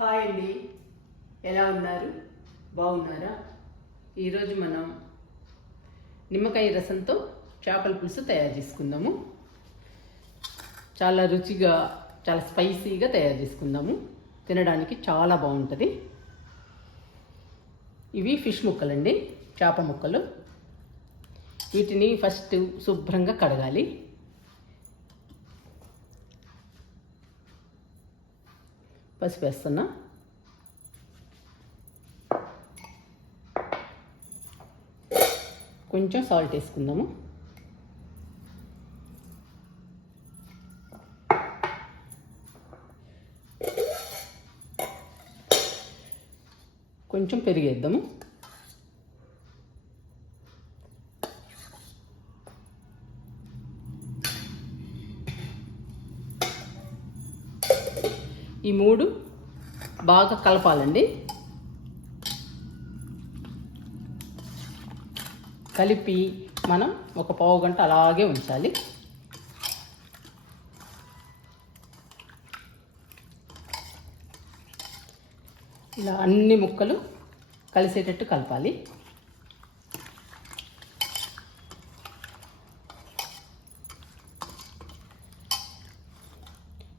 Hi అండి. ఎలా ఉన్నారు? బాగున్నారా? ఈరోజు మనం నిమ్మకాయ రసంతో చేపల పులుసు తయారు చేసుకుందాము. చాలా రుచిగా చాలా స్పైసీగా తయారు చేసుకుందాము. తినడానికి చాలా బాగుంటుంది. ఇవి ఫిష్ ముక్కలండి చేప ముక్కలు. వీటిని ఫస్ట్ శుభ్రంగా కడగాలి. పసుపు వేస్తున్నా. కొంచెం సాల్ట్ వేసుకుందాము. కొంచెం పెరిగేద్దాము. ఈ మూడు బాగా కలపాలండి. కలిపి మనం ఒక పావు గంట అలాగే ఉంచాలి. ఇలా అన్ని ముక్కలు కలిసేటట్టు కలపాలి.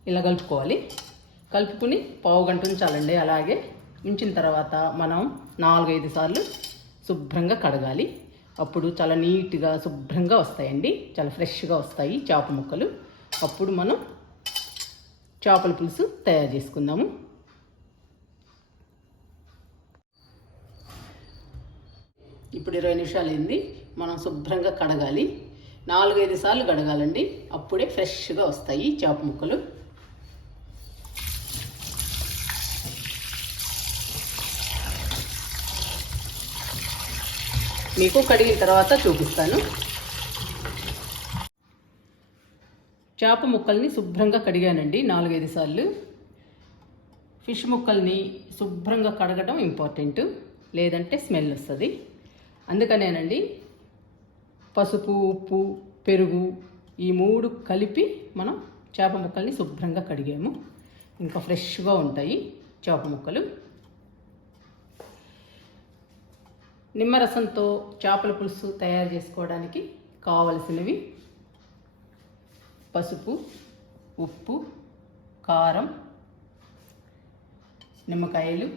ఇలా కలుపుకోవాలి. కలుపుకుని పావు గంట ఉంచాలండి. అలాగే ఉంచిన తర్వాత మనం నాలుగైదు సార్లు శుభ్రంగా కడగాలి. అప్పుడు చాలా నీట్గా శుభ్రంగా వస్తాయండి. చాలా ఫ్రెష్గా వస్తాయి చేప ముక్కలు. అప్పుడు మనం చేపల పులుసు తయారు చేసుకుందాము. ఇప్పుడు ఇరవై నిమిషాలు అయింది. మనం శుభ్రంగా కడగాలి. నాలుగైదు సార్లు కడగాలండి. అప్పుడే ఫ్రెష్గా వస్తాయి చేప ముక్కలు. మీకు కడిగిన తర్వాత చూపిస్తాను. చేప ముక్కల్ని శుభ్రంగా కడిగానండి నాలుగైదు సార్లు. ఫిష్ ముక్కల్ని శుభ్రంగా కడగటం ఇంపార్టెంట్. లేదంటే స్మెల్ వస్తుంది. అందుకనేనండి పసుపు ఉప్పు పెరుగు ఈ మూడు కలిపి మనం చేప ముక్కల్ని శుభ్రంగా కడిగాము. ఇంకా ఫ్రెష్గా ఉంటాయి చేప ముక్కలు. నిమ్మరసంతో చేపల పులుసు తయారు చేసుకోవడానికి కావలసినవి పసుపు ఉప్పు కారం నిమ్మకాయలు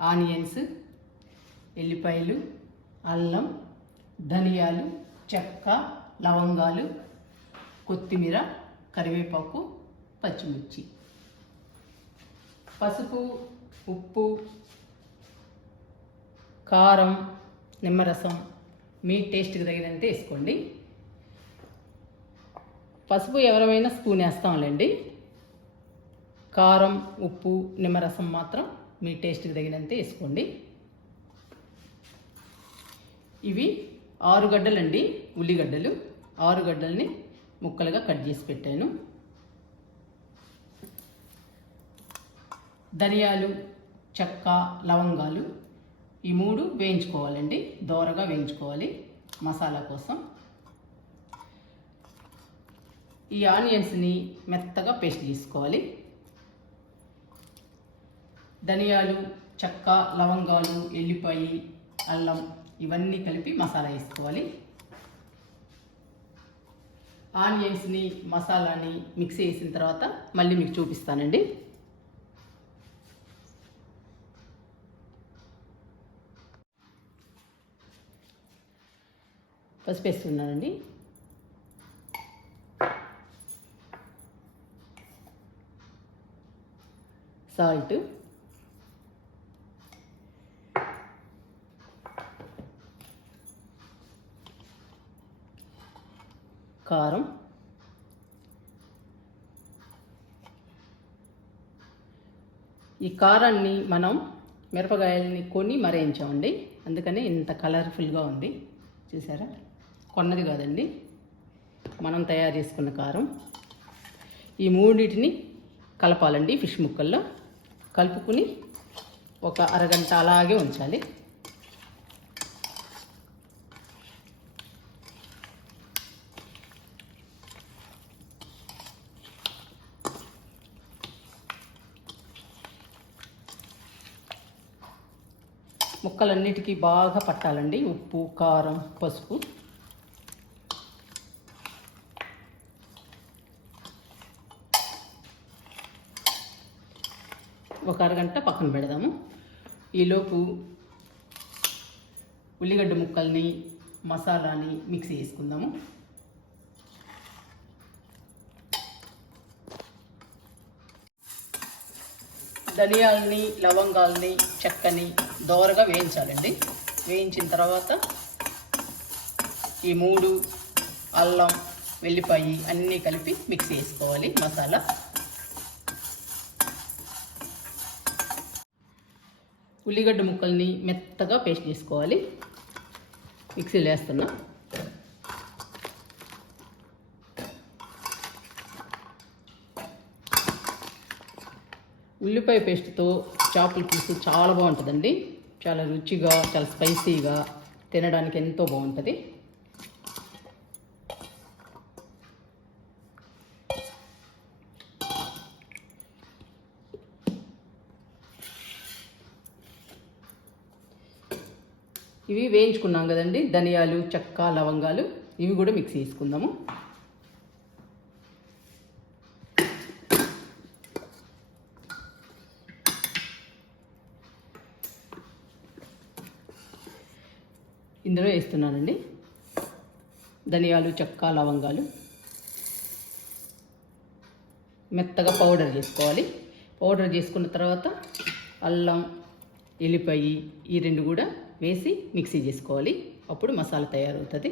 ఆనియన్స్ ఎల్లిపాయలు అల్లం ధనియాలు చెక్క లవంగాలు కొత్తిమీర కరివేపాకు పచ్చిమిర్చి. పసుపు ఉప్పు కారం నిమ్మరసం మీ టేస్ట్కి తగినంత వేసుకోండి. పసుపు ఎవరైనా స్పూన్ వేస్తాంలేండి. కారం ఉప్పు నిమ్మరసం మాత్రం మీ టేస్ట్కి తగినంత వేసుకోండి. ఇవి ఆరు గడ్డలండి ఉల్లిగడ్డలు. ఆరు గడ్డల్ని ముక్కలుగా కట్ చేసి పెట్టాను. ధనియాలు చెక్క లవంగాలు ఈ మూడు వేయించుకోవాలండి. దోరగా వేయించుకోవాలి మసాలా కోసం. ఈ ఆనియన్స్ని మెత్తగా పేస్ట్ తీసుకోవాలి ధనియాలు చెక్క లవంగాలు ఎల్లిపాయ అల్లం ఇవన్నీ కలిపి మసాలా వేసుకోవాలి. ఆనియన్స్ని మసాలాని మిక్స్ చేసిన తర్వాత మళ్ళీ మీకు చూపిస్తానండి. పసుపు వేస్తున్నానండి సాల్ట్. కారం. ఈ కారాన్ని మనం మిరపకాయల్ని కొని మరేయించామండి అందుకని ఇంత కలర్ఫుల్గా ఉంది. చూసారా? కొన్నది కాదండి. మనం తయారు చేసుకున్న కారం. ఈ మూడింటిని కలపాలండి ఫిష్ ముక్కల్లో. కలుపుకుని ఒక అరగంట అలాగే ఉంచాలి. ముక్కలన్నిటికీ బాగా పట్టాలండి. ఉప్పు కారం పసుపు. అరగంట పక్కన పెడదాము. ఈలోపు ఉల్లిగడ్డ ముక్కల్ని మసాలాని మిక్సీ చేసుకుందాము. ధనియాలని లవంగాల్ని చెక్కని దోరగా వేయించాలండి. వేయించిన తర్వాత ఈ మూడు అల్లం వెల్లిపాయి అన్నీ కలిపి మిక్సీ వేసుకోవాలి మసాలా. ఉల్లిగడ్డ ముక్కల్ని మెత్తగా పేస్ట్ చేసుకోవాలి. మిక్సీలో వేస్తున్నా. ఉల్లిపాయ పేస్ట్తో చేపల పులుసు చాలా బాగుంటుందండి. చాలా రుచిగా చాలా స్పైసీగా తినడానికి ఎంతో బాగుంటుంది. ఇవి వేయించుకున్నాం కదండి. ధనియాలు చెక్క లవంగాలు ఇవి కూడా మిక్సీ వేసుకుందాము ఇందులో వేస్తున్నానండి. ధనియాలు చెక్క లవంగాలు. మెత్తగా పౌడర్ చేసుకోవాలి. పౌడర్ చేసుకున్న తర్వాత అల్లం ఎల్లిపాయి ఈ రెండు కూడా వేసి మిక్సీ చేసుకోవాలి. అప్పుడు మసాలా తయారవుతుంది.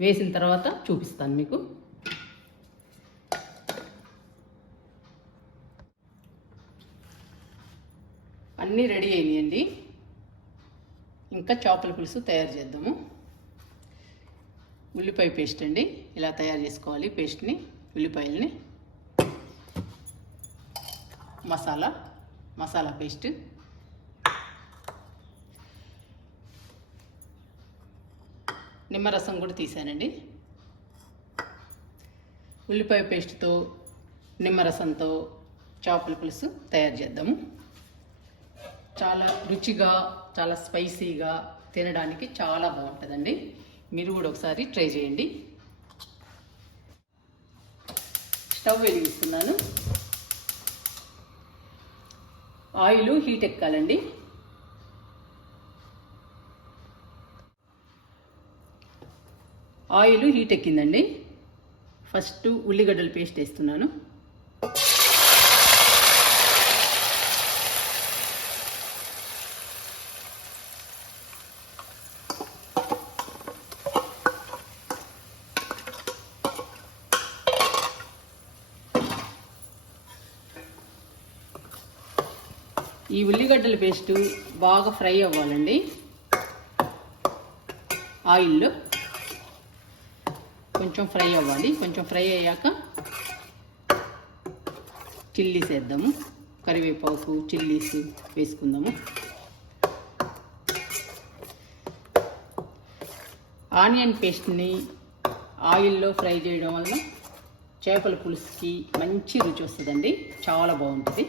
వేసిన తర్వాత చూపిస్తాను మీకు. అన్నీ రెడీ అయినాయండి. ఇంకా చేపల పులుసు తయారు చేద్దాము. ఉల్లిపాయ పేస్ట్ అండి. ఇలా తయారు చేసుకోవాలి పేస్ట్ని ఉల్లిపాయలని. మసాలా మసాలా పేస్ట్. నిమ్మరసం కూడా తీసానండి. ఉల్లిపాయ పేస్ట్తో నిమ్మరసంతో చేపల పులుసు తయారు చేద్దాము. చాలా రుచిగా చాలా స్పైసీగా తినడానికి చాలా బాగుంటుందండి. మీరు కూడా ఒకసారి ట్రై చేయండి. స్టవ్ వెలిగిస్తున్నాను. ఆయిల్ హీట్ ఎక్కాలండి. ఆయిల్ హీట్ ఎక్కిందండి. ఫస్ట్ ఉల్లిగడ్డల పేస్ట్ వేస్తున్నాను. ఈ ఉల్లిగడ్డల పేస్ట్ బాగా ఫ్రై అవ్వాలండి. ఆయిల్లో కొంచెం ఫ్రై అవ్వాలి. కొంచెం ఫ్రై అయ్యాక చిల్లీస్ వేద్దాము. కరివేపాకు చిల్లీస్ వేసుకుందాము. ఆనియన్ పేస్ట్ని ఆయిల్లో ఫ్రై చేయడం వల్ల చేపల పులుసుకి మంచి రుచి వస్తుందండి. చాలా బాగుంటుంది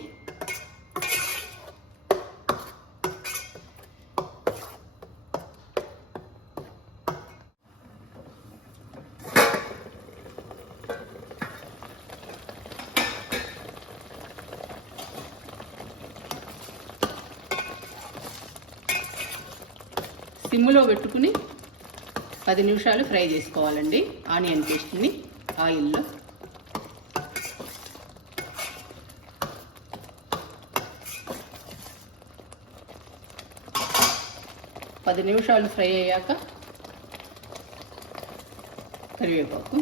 సిమ్లో పెట్టుకుని పది నిమిషాలు ఫ్రై చేసుకోవాలండి. ఆనియన్ పేస్ట్ని ఆయిల్లో. పది నిమిషాలు ఫ్రై అయ్యాక కరివేపాకు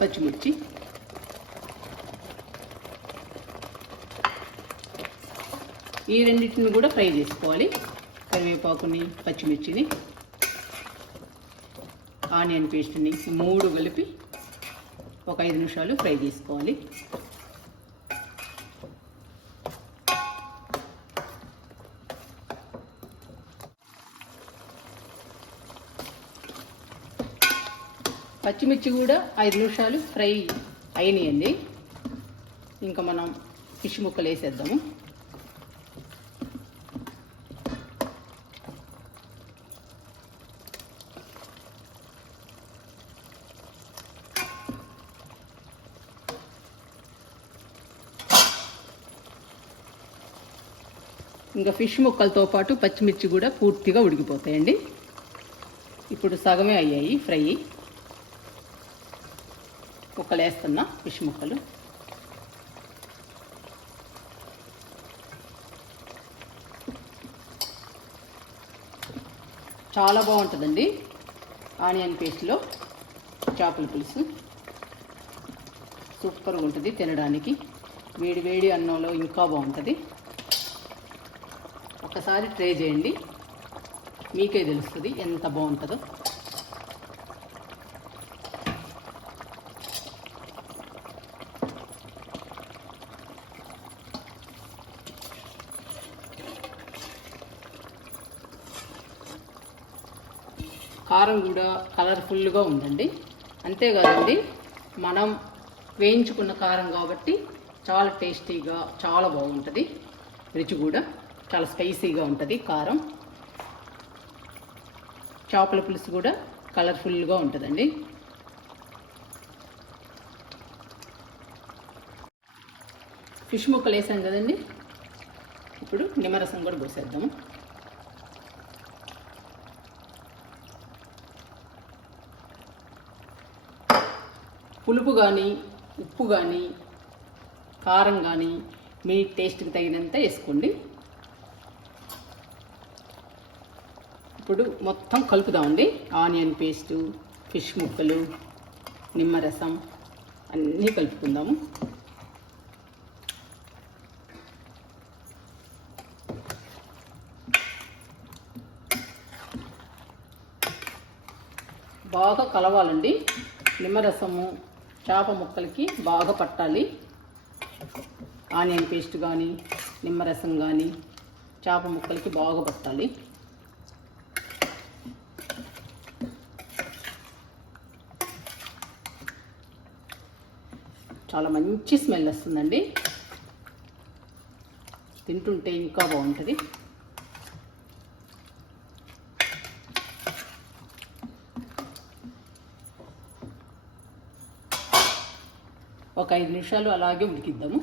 పచ్చిమిర్చి ఈ రెండింటిని కూడా ఫ్రై చేసుకోవాలి. కరివేపాకుని పచ్చిమిర్చిని ఆనియన్ పేస్ట్ని మూడు కలిపి ఒక ఐదు నిమిషాలు ఫ్రై చేసుకోవాలి. పచ్చిమిర్చి కూడా ఐదు నిమిషాలు ఫ్రై అయినాయండి. ఇంకా మనం ఫిష్ ముక్కలు వేసేద్దాము. ఇంకా ఫిష్ ముక్కలతో పాటు పచ్చిమిర్చి కూడా పూర్తిగా ఉడికిపోతాయండి. ఇప్పుడు సగమే అయ్యాయి ఫ్రై. ముక్కలు వేస్తున్నా ఫిష్ ముక్కలు. చాలా బాగుంటుందండి ఆనియన్ పేస్ట్లో చేపల పులుసు. సూపర్గా ఉంటుంది తినడానికి. వేడి వేడి అన్నంలో ఇంకా బాగుంటుంది. ఒకసారి ట్రై చేయండి. మీకే తెలుస్తుంది ఎంత బాగుంటుందో. కారం కూడా కలర్ఫుల్గా ఉందండి. అంతేకాదండి మనం వేయించుకున్న కారం కాబట్టి చాలా టేస్టీగా చాలా బాగుంటుంది. రుచి కూడా. చాలా స్పైసీగా ఉంటుంది కారం. చేపల పులుసు కూడా కలర్ఫుల్గా ఉంటుందండి. ఫిష్ ముక్కలు వేసాం కదండి. ఇప్పుడు నిమ్మరసం కూడా పోసేద్దాము పులుపు కానీ ఉప్పు కానీ కారం కానీ మీ టేస్ట్కి తగినంత వేసుకోండి. ఇప్పుడు మొత్తం కలుపుదామండి ఆనియన్ పేస్టు ఫిష్ ముక్కలు నిమ్మరసం అన్నీ కలుపుకుందాము. బాగా కలవాలండి. నిమ్మరసము చేప ముక్కలకి బాగా పట్టాలి. ఆనియన్ పేస్ట్ కానీ నిమ్మరసం కానీ చేప ముక్కలకి బాగా పట్టాలి. చాలా మంచి స్మెల్ వస్తుందండి. తింటుంటే ఇంకా బాగుంటుంది. ఒక ఐదు నిమిషాలు అలాగే ఉడికిద్దాము.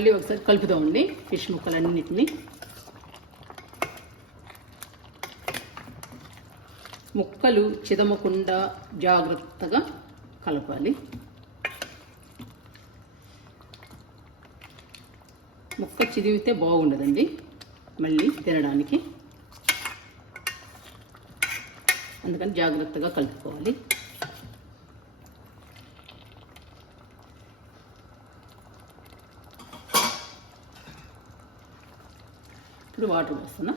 మళ్ళీ ఒకసారి కలుపుదామండి ఫిష్ ముక్కలన్నిటిని. ముక్కలు చిదమకుండా జాగ్రత్తగా కలపాలి. ముక్క చిదివితే బాగుండదండి. మళ్ళీ తినడానికి. అందుకని జాగ్రత్తగా కలుపుకోవాలి. ఇప్పుడు వాటర్ పోస్తున్నా.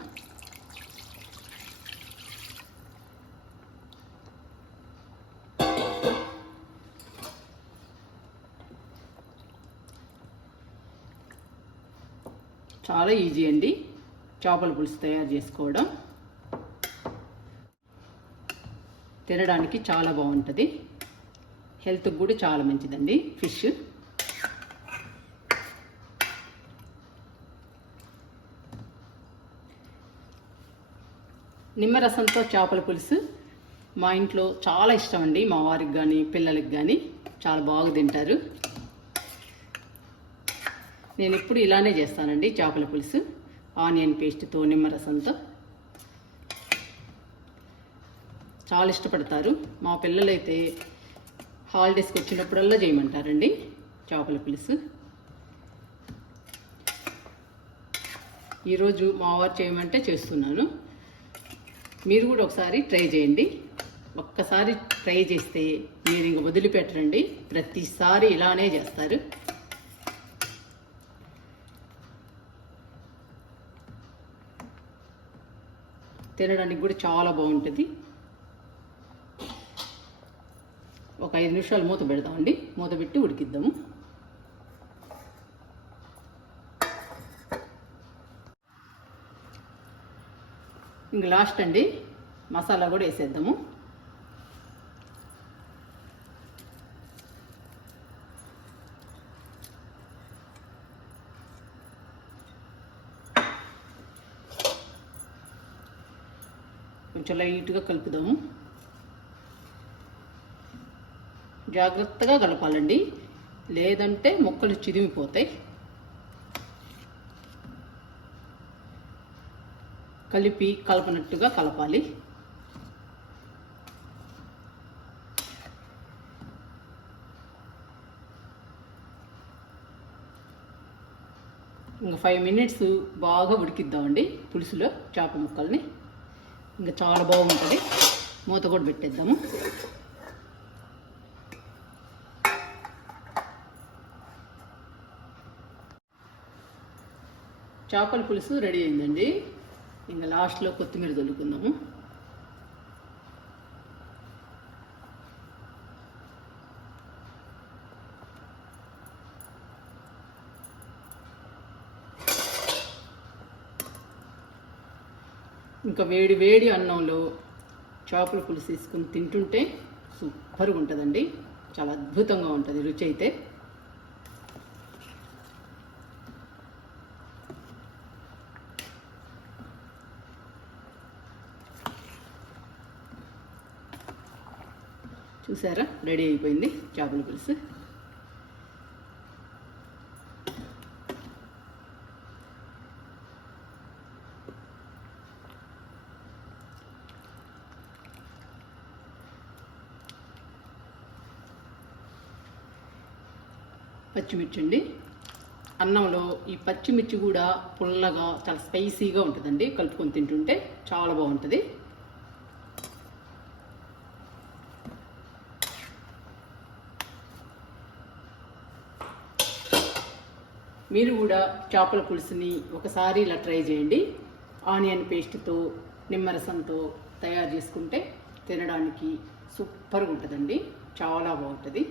చాలా ఈజీ అండి చేపల పులుసు తయారు చేసుకోవడం. తినడానికి చాలా బాగుంటుంది. హెల్త్కి కూడా చాలా మంచిదండి ఫిష్. నిమ్మరసంతో చేపల పులుసు. మా ఇంట్లో చాలా ఇష్టం అండి మా వారికి కానీ పిల్లలకి కానీ చాలా బాగా తింటారు. నేను ఎప్పుడు ఇలానే చేస్తానండి చేపల పులుసు. ఆనియన్ పేస్ట్తో నిమ్మరసంతో. చాలా ఇష్టపడతారు. మా పిల్లలైతే హాలిడేస్కి వచ్చినప్పుడల్లా చేయమంటారండి చేపల పులుసు. ఈరోజు మా వారు చేయమంటే చేస్తున్నాను. మీరు కూడా ఒకసారి ట్రై చేయండి. ఒక్కసారి ట్రై చేస్తే మీరు ఇంక వదిలిపెట్టరండి. ప్రతిసారి ఇలానే చేస్తారు. తినడానికి కూడా చాలా బాగుంటుంది. ఒక ఐదు నిమిషాలు మూత పెడదామండి మూత పెట్టి ఉడికిద్దాము. ఇంక లాస్ట్ అండి. మసాలా కూడా వేసేద్దాము. కొంచెం లైట్గా కలుపుదాము. జాగ్రత్తగా కలపాలండి. లేదంటే మొక్కలు చిదిమిపోతాయి. కలిపి కలపనట్టుగా కలపాలి. ఇంకా ఫైవ్ మినిట్స్ బాగా ఉడికిద్దామండి పులుసులో చేప ముక్కల్ని. ఇంకా చాలా బాగుంటుంది. మూత కూడా పెట్టేద్దాము. చేపల పులుసు రెడీ అయిందండి. ఇంకా లాస్ట్లో కొత్తిమీర చల్లుకుందాము. ఇంకా వేడి వేడి అన్నంలో చేపల పులుసు తీసుకుని తింటుంటే సూపర్గా ఉంటుందండి. చాలా అద్భుతంగా ఉంటుంది రుచి అయితే. చూసారా? రెడీ అయిపోయింది చేపల పులుసు. పచ్చిమిర్చి అండి. అన్నంలో ఈ పచ్చిమిర్చి కూడా పుల్లగా చాలా స్పైసీగా ఉంటుందండి. కలుపుకొని తింటుంటే చాలా బాగుంటుంది. మీరు కూడా చేపల పులుసుని ఒకసారి ఇలా ట్రై చేయండి. ఆనియన్ పేస్ట్తో నిమ్మరసంతో తయారు చేసుకుంటే తినడానికి సూపర్గా ఉంటుందండి. చాలా బాగుంటుంది.